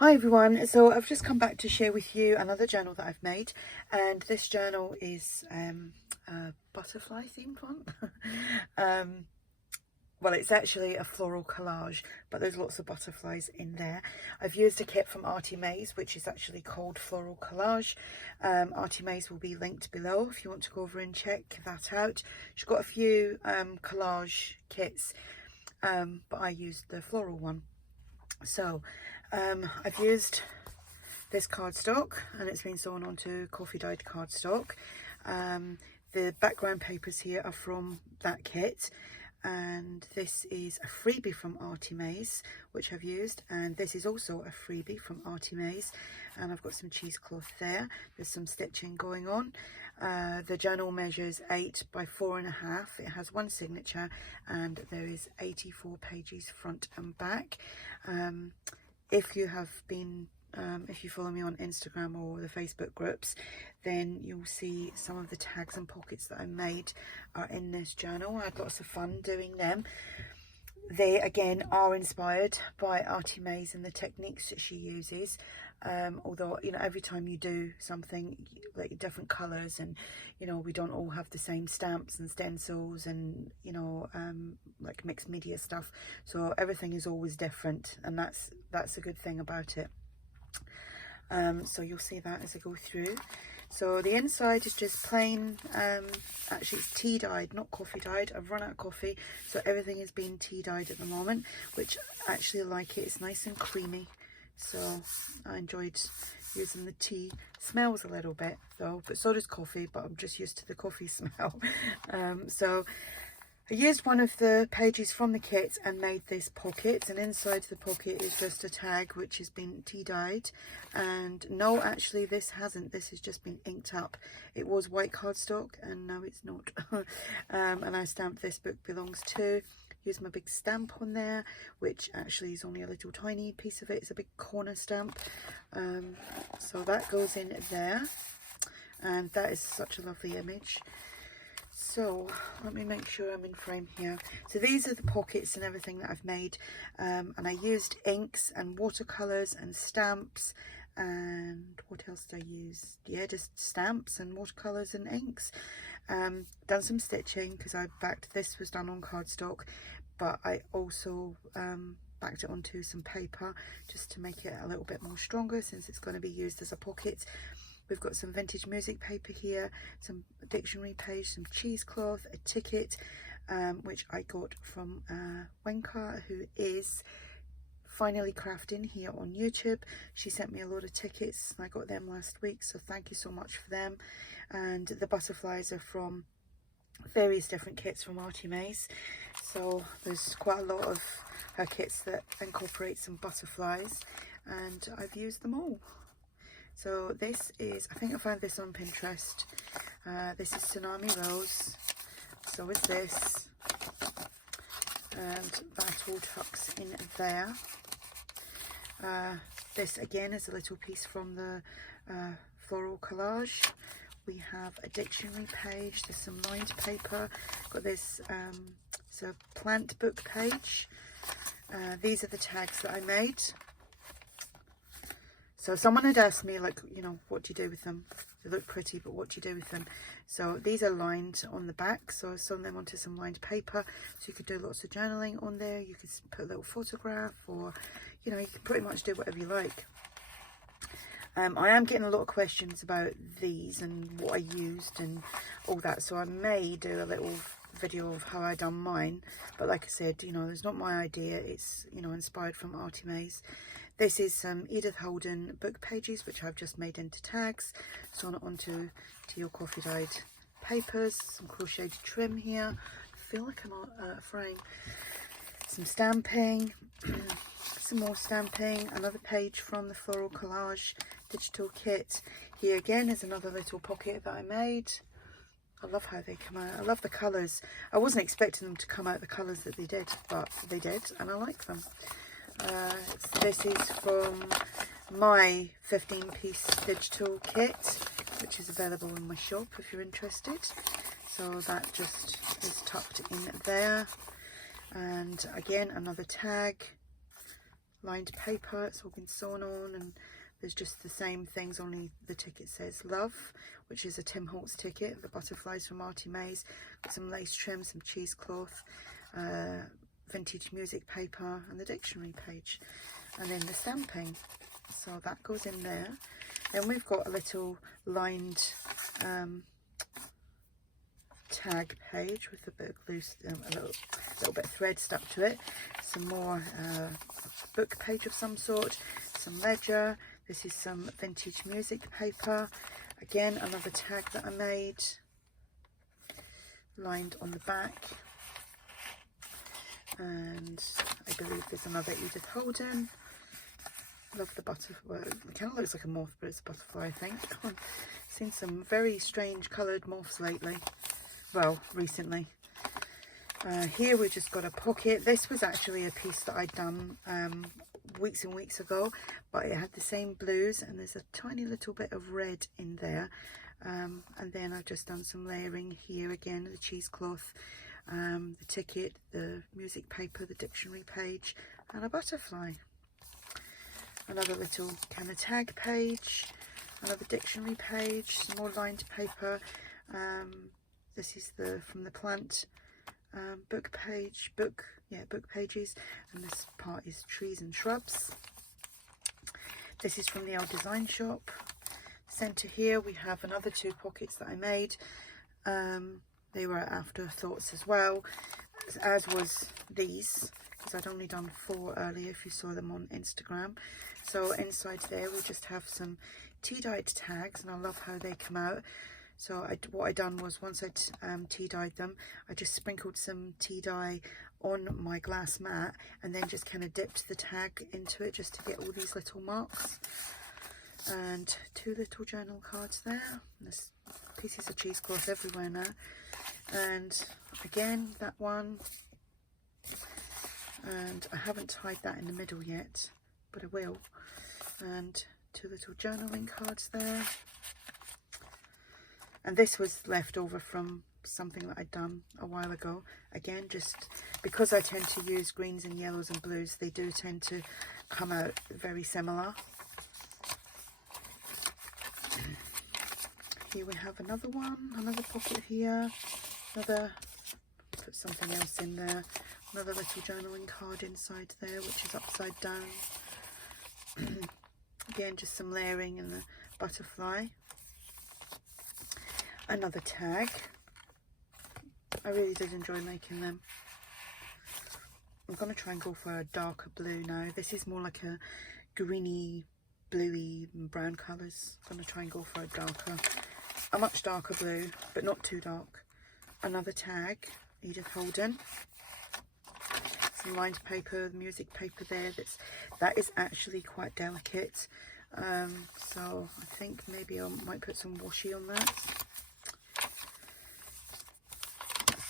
Hi everyone, so I've just come back to share with you another journal that I've made, and this journal is a butterfly theme font. Well, it's actually a floral collage, but there's lots of butterflies in there. I've used a kit from ARTYmaze, which is actually called Floral Collage. ARTYmaze will be linked below if you want to go over and check that out. She's got a few collage kits, but I used the floral one. So I've used this cardstock, and it's been sewn onto coffee dyed cardstock. The background papers here are from that kit, and this is a freebie from ARTYmaze which I've used, and this is also a freebie from ARTYmaze, and I've got some cheesecloth there. There's some stitching going on. The journal measures 8 by 4.5. It has one signature, and there is 84 pages front and back. If you have been if you follow me on Instagram or the Facebook groups, then you'll see some of the tags and pockets that I made are in this journal. I had lots of fun doing them. They again are inspired by ARTYmaze and the techniques that she uses, although, you know, every time you do something, like different colors, and, you know, we don't all have the same stamps and stencils and, you know, like mixed media stuff, so everything is always different, and that's a good thing about it. So you'll see that as I go through. So the inside is just plain, actually it's tea dyed, not coffee dyed. I've run out of coffee, so everything is being tea dyed at the moment, which I actually like it. It's nice and creamy, so I enjoyed using the tea. Smells a little bit though, but so does coffee, but I'm just used to the coffee smell. So I used one of the pages from the kit and made this pocket, and inside the pocket is just a tag which has been tea dyed. And no, actually this hasn't, this has just been inked up. It was white cardstock and now it's not. And I stamped "This book belongs to." Use my big stamp on there, which actually is only a little tiny piece of it. It's a big corner stamp. So that goes in there, and that is such a lovely image. So let me make sure I'm in frame here. So these are the pockets and everything that I've made, and I used inks and watercolors and stamps, and what else did I use? Yeah, just stamps and watercolors and inks. Done some stitching because I backed, this was done on cardstock, but I also backed it onto some paper just to make it a little bit more stronger since it's going to be used as a pocket. We've got some vintage music paper here, some dictionary page, some cheesecloth, a ticket, which I got from Wenka, who is Finally Crafting here on YouTube. She sent me a load of tickets, and I got them last week, so thank you so much for them. And the butterflies are from various different kits from ARTYmaze, so there's quite a lot of her kits that incorporate some butterflies, and I've used them all. So this is, I think I found this on Pinterest. This is Tsunami Rose. So is this. And that all tucks in there. This again is a little piece from the Floral Collage. We have a dictionary page. There's some lined paper. Got this, it's a plant book page. These are the tags that I made. So someone had asked me, like, you know, what do you do with them? They look pretty, but what do you do with them? So these are lined on the back, so I sewn them onto some lined paper, so you could do lots of journaling on there. You could put a little photograph, or, you know, you can pretty much do whatever you like. I am getting a lot of questions about these and what I used and all that, so I may do a little video of how I done mine, but like I said, you know, it's not my idea. It's, you know, inspired from ARTYmaze. This is some Edith Holden book pages, which I've just made into tags, sewn it onto teal coffee dyed papers, some crocheted trim here. I feel like I'm on a frame. Some stamping, some more stamping, another page from the Floral Collage digital kit. Here again is another little pocket that I made. I love how they come out. I love the colours. I wasn't expecting them to come out the colours that they did, but they did, and I like them. This is from my 15-piece digital kit, which is available in my shop if you're interested. So that just is tucked in there. And again, another tag. lined paper. It's all been sewn on, and there's just the same things, only the ticket says Love, which is a Tim Holtz ticket. The butterflies from ARTYmaze, some lace trim, some cheesecloth, vintage music paper, and the dictionary page, and then the stamping. So that goes in there. Then we've got a little lined tag page with a bit of loose, a little bit of thread stuck to it. Some more book page of some sort, some ledger. This is some vintage music paper. Again, another tag that I made, lined on the back. And I believe there's another Edith Holden. Love the butterfly. It kind of looks like a moth, but it's a butterfly, I think. I've seen some very strange coloured moths lately. Well, recently. Here we just got a pocket. This was actually a piece that I'd done weeks and weeks ago, but it had the same blues, and there's a tiny little bit of red in there. And then I've just done some layering here again, the cheesecloth, the ticket, the music paper, the dictionary page, and a butterfly. Another little kind of tag page, another dictionary page, some more lined paper. This is from the plant book pages, and this part is trees and shrubs. This is from the old design shop. Centre here we have another 2 pockets that I made. They were afterthoughts as well, as was these, because I'd only done 4 earlier if you saw them on Instagram. So inside there we just have some tea dyed tags, and I love how they come out. So what I done was, once I'd tea dyed them, I just sprinkled some tea dye on my glass mat, and then just kind of dipped the tag into it just to get all these little marks. And 2 little journal cards there. There's pieces of cheesecloth everywhere now. And again, that one. And I haven't tied that in the middle yet, but I will. And 2 little journaling cards there. And this was left over from something that I'd done a while ago. Again, just because I tend to use greens and yellows and blues, they do tend to come out very similar. Here we have another one, another pocket here, another, put something else in there, another little journaling card inside there, which is upside down. Again, just some layering and the butterfly. Another tag. I really did enjoy making them. I'm going to try and go for a darker blue now. This is more like a greeny, bluey and brown colours. I'm going to try and go for a much darker blue, but not too dark. Another tag, Edith Holden. Some lined paper, the music paper there. That is actually quite delicate. So I think maybe I might put some washi on that.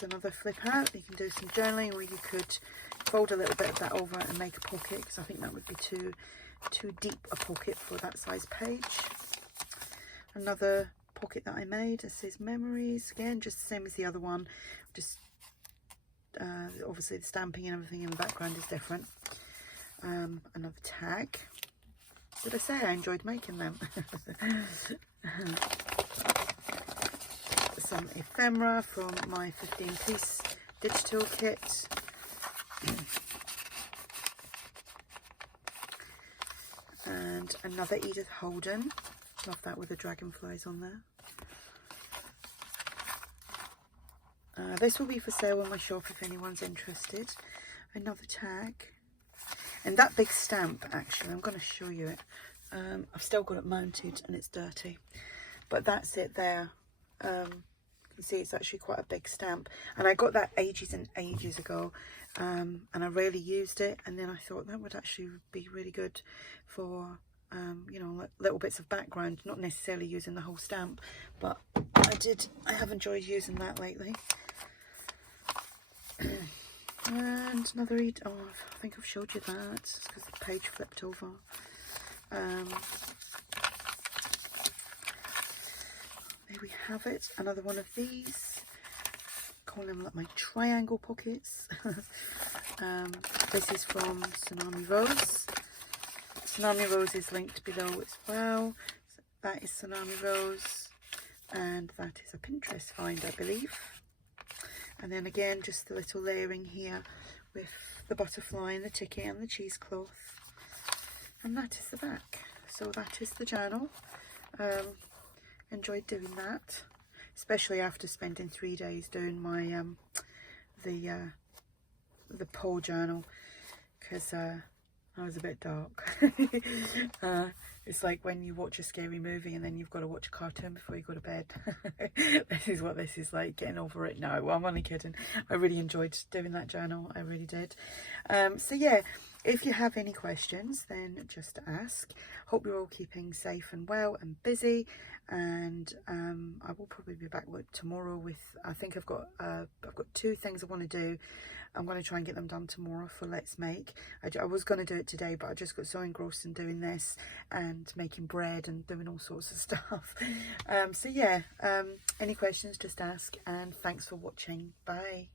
Another flip out. You can do some journaling, or you could fold a little bit of that over and make a pocket, because I think that would be too deep a pocket for that size page. Another pocket that I made, this says Memories. Again, just the same as the other one, just obviously the stamping and everything in the background is different. Another tag. Did I say I enjoyed making them? Some ephemera from my 15-piece digital kit. And another Edith Holden. Love that with the dragonflies on there. This will be for sale on my shop if anyone's interested. Another tag. And that big stamp, actually, I'm going to show you it. I've still got it mounted and it's dirty. But that's it there. You can see it's actually quite a big stamp, and I got that ages and ages ago, and I rarely used it, and then I thought that would actually be really good for you know, little bits of background, not necessarily using the whole stamp, but I have enjoyed using that lately. And another oh, I think I've showed you that, it's because the page flipped over. There we have it, another one of these. Call them like my triangle pockets. This is from Tsunami Rose. Tsunami Rose is linked below as well. So that is Tsunami Rose, and that is a Pinterest find, I believe. And then again, just the little layering here with the butterfly and the ticket and the cheesecloth. And that is the back. So that is the journal. Enjoyed doing that, especially after spending 3 days doing my the pole journal, because I was a bit dark. It's like when you watch a scary movie and then you've got to watch a cartoon before you go to bed. This is what this is like, getting over it. No, I'm only kidding. I really enjoyed doing that journal, I really did. So yeah, if you have any questions, then just ask. Hope you're all keeping safe and well and busy, and I will probably be back tomorrow with, I think I've got 2 things I want to do. I'm going to try and get them done tomorrow for Let's Make. I was going to do it today, but I just got so engrossed in doing this and making bread and doing all sorts of stuff. So yeah, any questions, just ask, and thanks for watching. Bye.